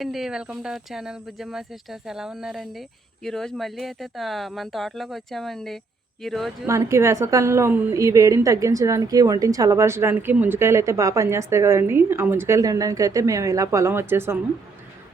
అండి. Welcome to our channel Bujjamma sisters. ఎలా ఉన్నారండి? ఈరోజు మళ్ళీ అయితే తా- మన తోటలోకి వచ్చామండి. ఈరోజు మనకి వేసవకాలంలో ఈ వేడిని తగ్గించడానికి ఒంటిని చల్లబరచడానికి ముంజికాయలు అయితే బాగా పనిచేస్తాయి కదండి. ఆ ముంజికాయలు తినడానికి అయితే మేము ఇలా పొలం వచ్చేసాము.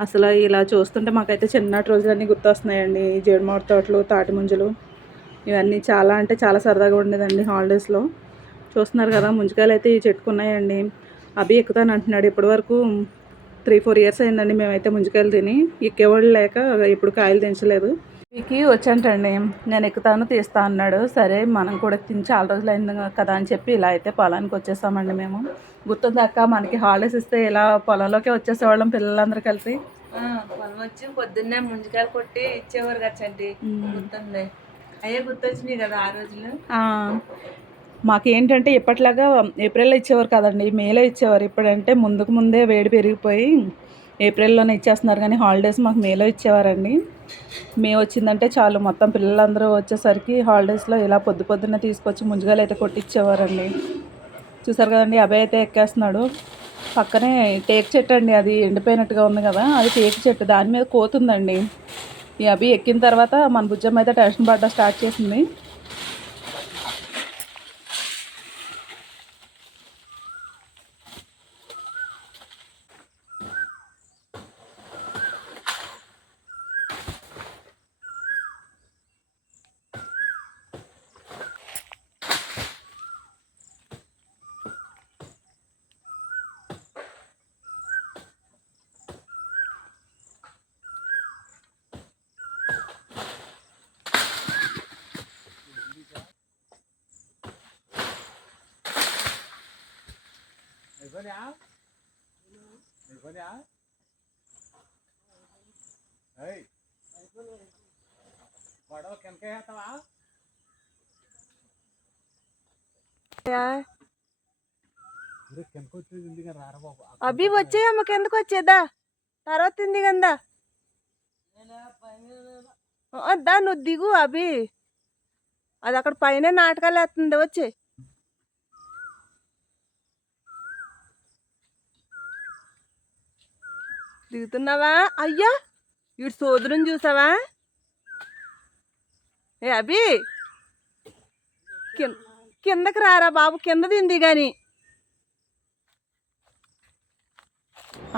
అసలు ఇలా చూస్తుంటే మాకైతే చిన్నటి రోజులన్నీ గుర్తొస్తున్నాయండి. ఈ తోటలు తాటి ముంజలు ఇవన్నీ చాలా అంటే చాలా సరదాగా ఉండేదండి హాలిడేస్లో. చూస్తున్నారు కదా ముంజికాయలు అయితే ఈ చెట్టుకున్నాయండి అభి ఎక్కుతాను అంటున్నాడు. ఇప్పటి వరకు త్రీ ఫోర్ ఇయర్స్ అయిందండి మేమైతే ముంజికాయలు తిని. ఎక్కేవాళ్ళు లేక ఇప్పుడు కాయలు దించలేదు వీకి వచ్చాంటండి నేను ఎక్కుతాను తీస్తా అన్నాడు. సరే మనం కూడా తిని చాలా రోజులు అయింది కదా అని చెప్పి ఇలా అయితే పొలానికి వచ్చేసామండి మేము. గుర్తుంది అక్క మనకి హాలిడేస్ ఇస్తే ఇలా పొలంలోకి వచ్చేసేవాళ్ళం పిల్లలందరూ కలిసి. ఆ, పొలం వచ్చి పొద్దున్నే ముంజికాయలు కొట్టి ఇచ్చేవారు కచ్చండి గుర్తుంది అయ్యే గుర్తొచ్చినాయి కదా ఆ రోజులు. ఆ, మాకేంటంటే ఇప్పట్లాగా ఏప్రిల్లో ఇచ్చేవారు కదండి మేలో ఇచ్చేవారు. ఇప్పుడంటే ముందుకు ముందే వేడి పెరిగిపోయి ఏప్రిల్లోనే ఇచ్చేస్తున్నారు కానీ హాలిడేస్ మాకు మేలో ఇచ్చేవారండి. మే వచ్చిందంటే చాలు మొత్తం పిల్లలందరూ వచ్చేసరికి హాలిడేస్లో ఇలా పొద్దు పొద్దున్న తీసుకొచ్చి ముంజుగాలు అయితే కొట్టించేవారండి చూసారు కదండి అబ్బాయి అయితే ఎక్కేస్తున్నాడు. పక్కనే టేక్ చెట్టు అండి అది ఎండిపోయినట్టుగా ఉంది కదా అది టేక్ చెట్టు దాని మీద కోతుందండి. ఈ అభి ఎక్కిన తర్వాత మన భుజం అయితే టెన్షన్ పడ్డ స్టార్ట్ చేసింది. అభి వచ్చేయమ్మ కిందకు వచ్చేదా తర్వాత తింది కదా దా నువ్వు దిగు అభి అది అక్కడ పైన నాటకాలు వేస్తుంది వచ్చే దిగుతున్నావా అయ్యా! ఇటు సోదరుని చూసావా? ఏ అభి! కింద కిందకి రారా బాబు కింద తింది కానీ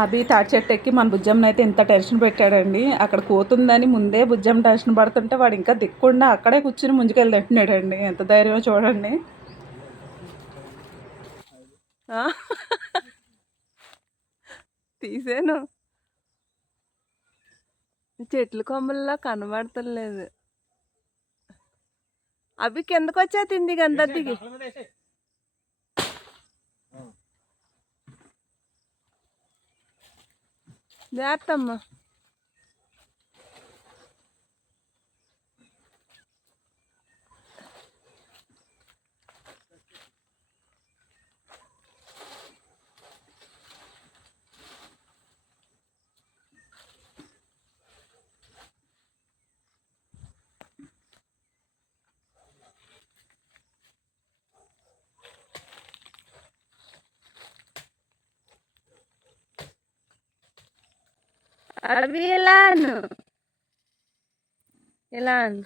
అభి తాటి చెట్టు ఎక్కి మన బుజ్జమ్మని అయితే ఇంత టెన్షన్ పెట్టాడండి. అక్కడ కోతుందని ముందే బుజ్జమ్మ టెన్షన్ పడుతుంటే వాడు ఇంకా దిక్కుండా అక్కడే కూర్చుని ముందుకెళ్ళి తింటున్నాడండి. ఎంత ధైర్యమో చూడండి? తీసాను. చెట్లు కొమ్మల్లో కనబడతలేదు. అవి కిందకు వచ్చా తింది గంత దిగి. జాగ్రత్తమ్మా. అవి ఎలా అను ఎలా అను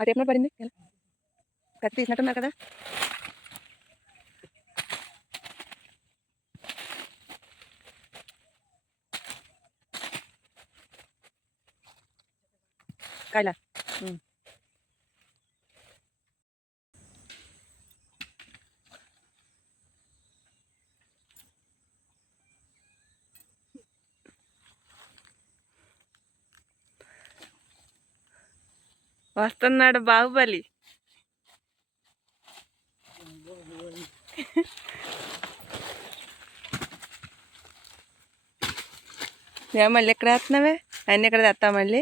అది ఎప్పుడు పడింది? కత్తి తీసినట్టున్నారు కదా? కాయలా ఉమ్. Mm. వస్తున్నాడు బాహుబలి. ఏ మళ్ళీ ఎక్కడ వేస్తున్నావే అన్నీ ఇక్కడ తెస్తావు మళ్ళీ?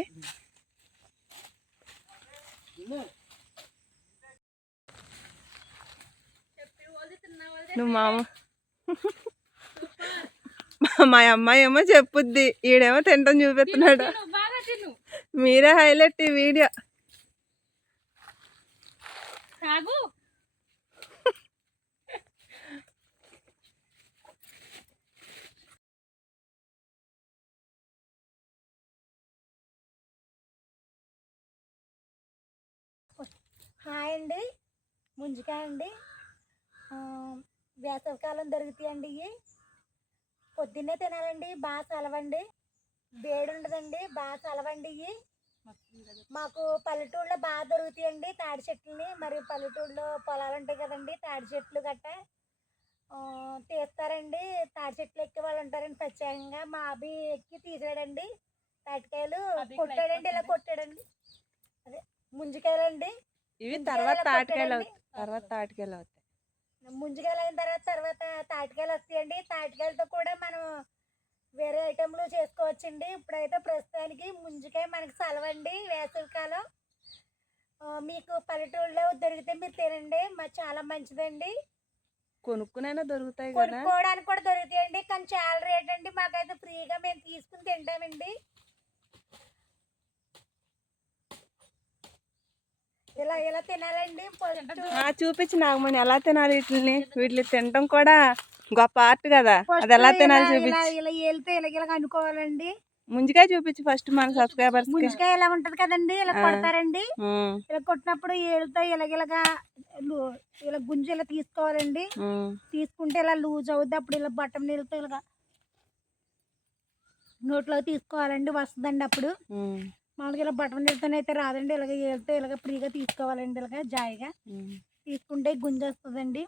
నువ్వు మామ. మా అమ్మాయి ఏమో చెప్పుద్ది. ఈడేమో తింటాం చూపిస్తున్నాడు మీరే హైలైట్ ఈ వీడియో. అండి ముంజికాయ అండి వేసవికాలం దొరుకుతాయండి ఇవి. పొద్దున్నే తినాలండి బాగా చలవండి. వేడి ఉండదండి బాగా చలవండి ఇవి. మాకు పల్లెటూళ్ళలో బాగా దొరుకుతాయండి తాడి చెట్లని. మరి పల్లెటూళ్ళలో పొలాలు ఉంటాయి కదండి తాడి చెట్లు గట్ట. తీస్తారండి తాడి చెట్లు ఎక్కే వాళ్ళు ఉంటారండి ప్రత్యేకంగా. మా అభి ఎక్కి తీసాడండి తాటికాయలు. కొట్టాడండి ఇలా కొట్టాడండి. అదే ముంజికాయలండి. ఇవి తర్వాత తాటికాయలు? అవుతాయి. తర్వాత తాటికాయలు అవుతాయి. ముంజికాయలు అయిన తర్వాత తర్వాత తాటికాయలు వస్తాయండి. తాటికాయలతో కూడా మనం వేరే ఐటెంలు చేసుకోవచ్చండి. ఇప్పుడైతే ప్రస్తుతానికి ముంజికాయ మనకి సెలవండి వేసవికాలం. మీకు పల్లెటూరులో దొరికితే మీరు తినండి. మాకు చాలా మంచిదండి. కొనుక్కునైనా దొరుకుతాయి కొనుక్కోవడానికి కూడా దొరుకుతాయండి. కానీ చాలా రేట్ అండి. మాకైతే ఫ్రీగా మేము తీసుకుని తింటామండి. ఇలా ఇలా తినాలండి చూపించు నాగమణి ఎలా తినాలి వీటిని వీటిని తినడం కూడా గొప్ప ఆర్ట్ కదా. అది ఎలా తినాలి ఇలా- ఇలా చూపించు. ఇలా ఏలితే ఇలా ఇలా అనుకోవాలండి. చూపించు ఫస్ట్ మన సబ్స్క్రైబర్స్ ముంజికాయ ఇలా ఉంటది కదండి ఇలా. కొడతారండి. ఇలా కొట్టినప్పుడు ఏళ్ళతో ఇలాగిలగా ఇలా గుంజు ఇలా తీసుకోవాలండి. తీసుకుంటే ఇలా లూజ్ అవుద్ది అప్పుడు ఇలా బట్టం నీళ్ళతో ఇలాగా నోట్లో తీసుకోవాలండి వస్తుందండి అప్పుడు. మామూలుగా ఇలా బట్టం నీళ్ళతో అయితే రాదండి. ఇలాగ ఏళ్ళతో ఇలాగ ఫ్రీగా తీసుకోవాలండి. ఇలాగ జాయిగా తీసుకుంటే గుంజు వస్తుందండి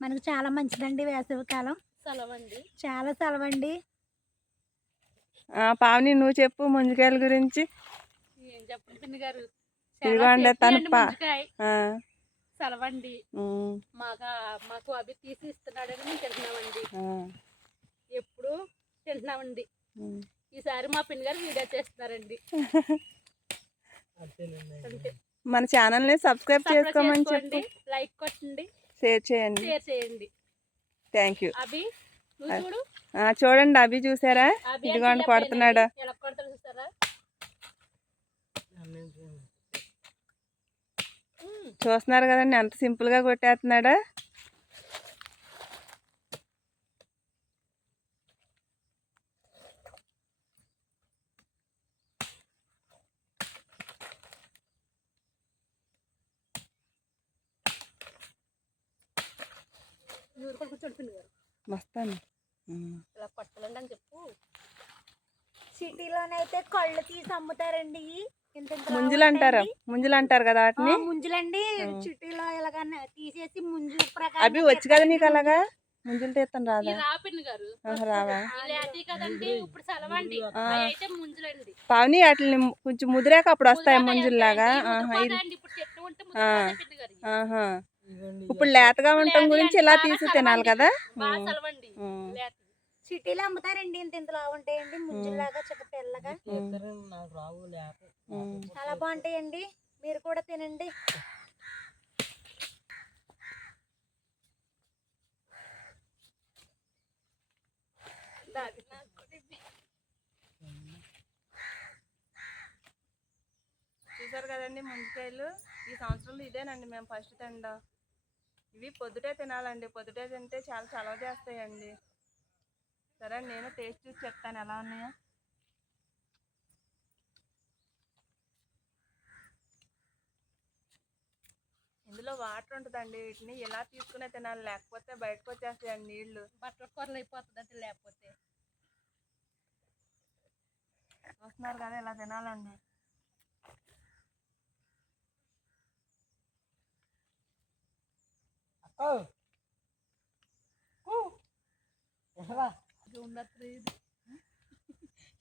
మనకు చాలా మంచిదండి వేసవికాలం సెలవండి. చాలా సెలవండి. పావని నువ్వు చెప్పు ముంజికాయల గురించి. ఏం చెప్పండి పిన్ని గారు? ఇదిగోండి తను పా ఆ, సెలవండి. మాకు మాకు అవి తీసి ఇస్తున్నాడని మేము తింటున్నామండి ఎప్పుడు తింటున్నామండి. ఈసారి మా పిన్ని గారు వీడియో చేస్తున్నారండి. మన ఛానల్ని సబ్స్క్రైబ్ చేసుకోమని చెప్పు. లైక్ కొట్టండి షేర్ చేయండి. షేర్ చేయండి. థ్యాంక్ యూ అభి చూడండి అభి చూసారా? ఇదిగోండి కొడుతున్నాడు. చూస్తున్నారు కదండి ఎంత సింపుల్గా కొట్టేస్తున్నాడు. ఉమ్. ఇలా కొట్టాలండి అని చెప్పు. సిటీలోనైతే కళ్ళు తీసి అమ్ముతారండి. ముంజులు అంటారు. ముంజులు అంటారు కదా ఆ, వాటిని ముంజులండి. చిట్టీలో ఇలాగ తీసేసి ముంజు ప్రకారం అభి వచ్చు కదా నీకు అలాగా? ముంజులు తీస్తాను రాదా? రావా. అవి పావని వాటిని కొంచెం ముదిరాక అప్పుడు వస్తాయి ముంజుల్లాగా? ఆహా. ఇప్పుడు లేతగా ఉండటం గురించి ఇలా తీసి. తినాలి కదా. సిటీలో అమ్ముతారండి ఇంత ఇంతలా ఉంటాయండి ముంజులాగా చక్క తెల్లగా. చాలా బాగుంటాయండి. మీరు కూడా తినండి. చూసారు కదండి ముంజికాయలు? ఈ సంవత్సరంలో ఇదేనండి మేము ఫస్ట్ తినడం. ఇవి పొద్దుటే తినాలండి. పొద్దుటే తింటే చాలా చలవ చేస్తాయండి. సరే నేను టేస్ట్ చూసి చెప్తాను. ఎలా ఉన్నాయో. ఇందులో వాటర్ ఉంటుందండి. వీటిని ఇలా తీసుకునే తినాలి. లేకపోతే బయటకు వచ్చేస్తాయండి నీళ్ళు. బట్టల కూరలు అయిపోతుందండి లేకపోతే. చూస్తున్నారు కదా ఇలా తినాలండి.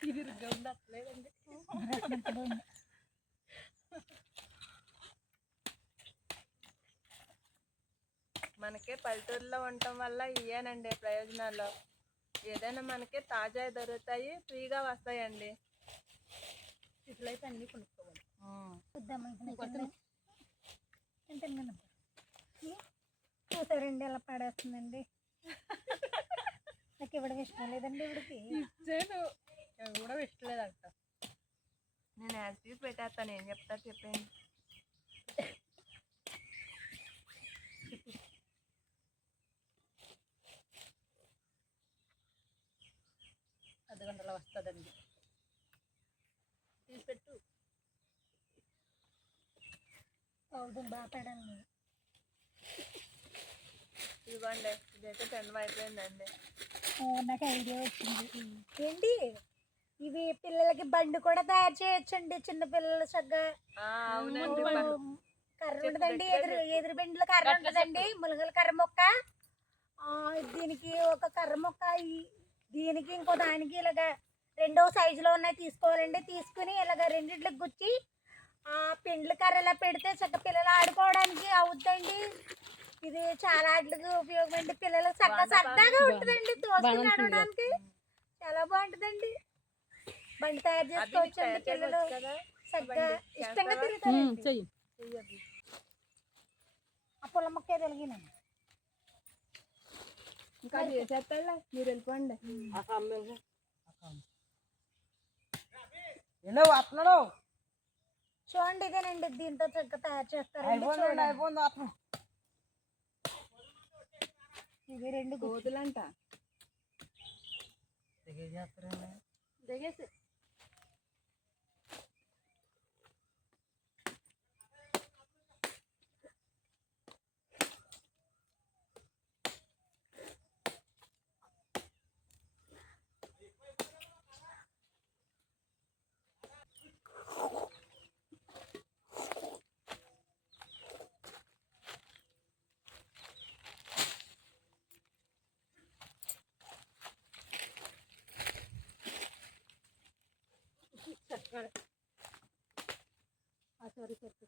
ఇది మనకి పల్లెటూరులో ఉండటం వల్ల ఇవేనండి ప్రయోజనాలు. ఏదైనా మనకి తాజా దొరుకుతాయి ఫ్రీగా వస్తాయండి. ఇట్లా అయితే అన్ని కొనుక్కోవాలి. చూసారండి ఎలా పడేస్తుందండి. నాకు ఇవ్వడం ఇష్టం లేదండి ఇవిడికి. కూడా పెట్టలేదంట నేను యాక్టివ్ పెట్టేస్తాను ఏం చెప్తారు చెప్పండి పది గంటల వస్తుందండి. తీసుపెట్టు అవుతుంది బాగా పెడండి ఇదిగోండి ఇదైతే టెన్ అయిపోయిందండి. నాకు ఐడియా వచ్చింది. ఏంటి? ఇవి పిల్లలకి బండి కూడా తయారు చేయొచ్చండి చిన్న పిల్లలు చక్కగా. కర్ర ఉంటుందండి ఎదురు ఎదురు బెండ్లో కర్ర ఉంటుందండి ములగల కర్ర మొక్క. ఆ, దీనికి ఒక కర్ర మొక్క దీనికి ఇంకో దానికి ఇలాగ రెండో సైజులో ఉన్నాయి తీసుకోవాలండి. తీసుకుని ఇలాగ రెండిట్లకు గుచ్చి ఆ పెండ్ల కర్ర ఇలా పెడితే చక్క పిల్లలు ఆడుకోవడానికి అవుద్దండి. ఇది చాలా ఆటలకు ఉపయోగపడి పిల్లలకు చక్కగా సరదాగా. ఉంటుందండి. తోసుకుని నడవడానికి చాలా బాగుంటుందండి. బండి తయారు అది చేసుకోవచ్చండి తయారు పిల్లలు. చక్కగా ఇష్టంగా చెయ్యొద్దు. ఆ పుల్ల మొక్క వెలిగినాను ఇంకా చేసేస్తాలే మీరు వెళ్ళిపోండి. చూడండి ఇదేనండి. దీంతో చక్కగా తయారు చేస్తారండి. చూడండి. ఇవి రెండు గు- కోతులంట దిగేసి చక్కగా ఆ సారీ పెట్టు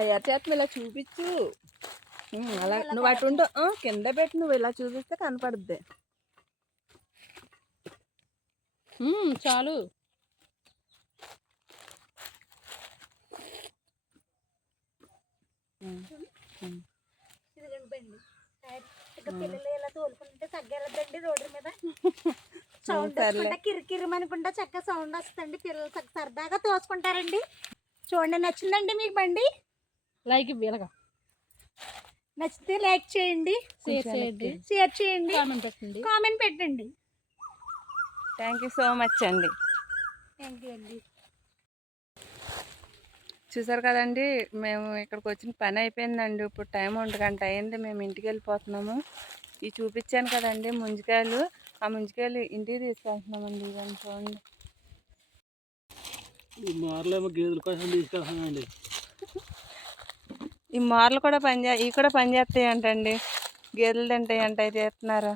తయారు చేస్తాను ఇలా చూపించు. అలా నువ్వు అటు ఉండు. కింద పెట్టి నువ్వు ఇలా చూపిస్తే కనపడుద్ది. చాలు. తయారు- చక్కగా సౌండ్ వస్తుంది పిల్లలు సరదాగా తోసుకుంటారండి. చూడండి నచ్చిందండి మీకు బండి? లైక్ ఇవ్వగా నచ్చితే లైక్ చేయండి షేర్ చేయండి షేర్ చేయండి కామెంట్ పెట్టండి. కామెంట్ పెట్టండి. థ్యాంక్ యూ సో మచ్ అండి. థ్యాంక్ యూ అండి. చూసారు కదండి మేము ఇక్కడికి వచ్చిన పని అయిపోయిందండి. ఇప్పుడు టైం ఒంటి గంట అయింది మేము ఇంటికి వెళ్ళిపోతున్నాము. ఇవి చూపించాను కదండి ముంజికాయలు. ఆ ముంజికాయలు ఇంటికి తీసుకెళ్తున్నామండి ఇవన్నీ చూడండి. ఈ మార్లేమో గేదెల కోసం తీసుకెళ్తానండి ఈ మార్లు కూడా పనిచే ఇవి కూడా పనిచేస్తాయి అంటండి గేదెలు తింటాయి అంటే అయితే చేస్తున్నారు?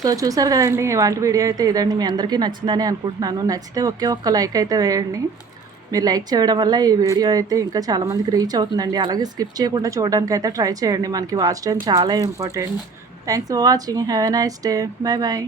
సో చూసారు కదండి ఇవాళ వీడియో అయితే ఇదండి. మీ అందరికీ నచ్చిందని అనుకుంటున్నాను. నచ్చితే ఒకే ఒక్క లైక్ అయితే వేయండి. మీరు లైక్ చేయడం వల్ల ఈ వీడియో అయితే ఇంకా చాలామందికి రీచ్ అవుతుందండి. అలాగే స్కిప్ చేయకుండా చూడడానికి అయితే ట్రై చేయండి. మనకి వాచ్ టైం చాలా important. Thanks for watching. Have a nice day. Bye bye